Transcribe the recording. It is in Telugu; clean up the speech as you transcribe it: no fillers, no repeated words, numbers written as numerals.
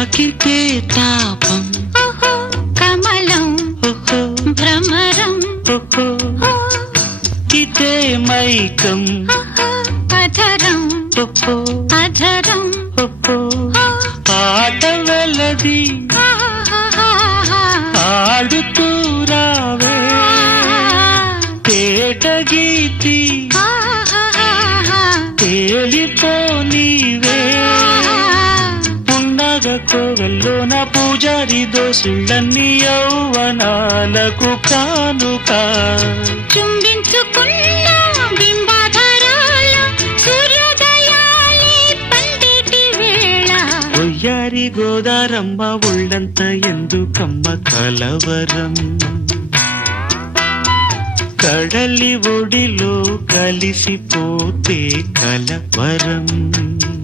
తాకితే తాపం కమలం భ్రమరం ఇదే మైకం అధరం అధరం ఆట వెలది ఆడుతూ రావే తేట గీతి తేలిపో నీవే పున్నగ కోవెల్లోన పూజారి దోసుళ్ళన్నీ యౌవనాలకు కానుక చుంబించుకున్న బింబాధరాల సూర్యోదయాలే పండిటి వేళ ఒయ్యారి గోదారమ్మ ఒళ్ళంత ఎందుకమ్మ కలవరం కడలి ఒడిలో కలిసిపోతే కలవరం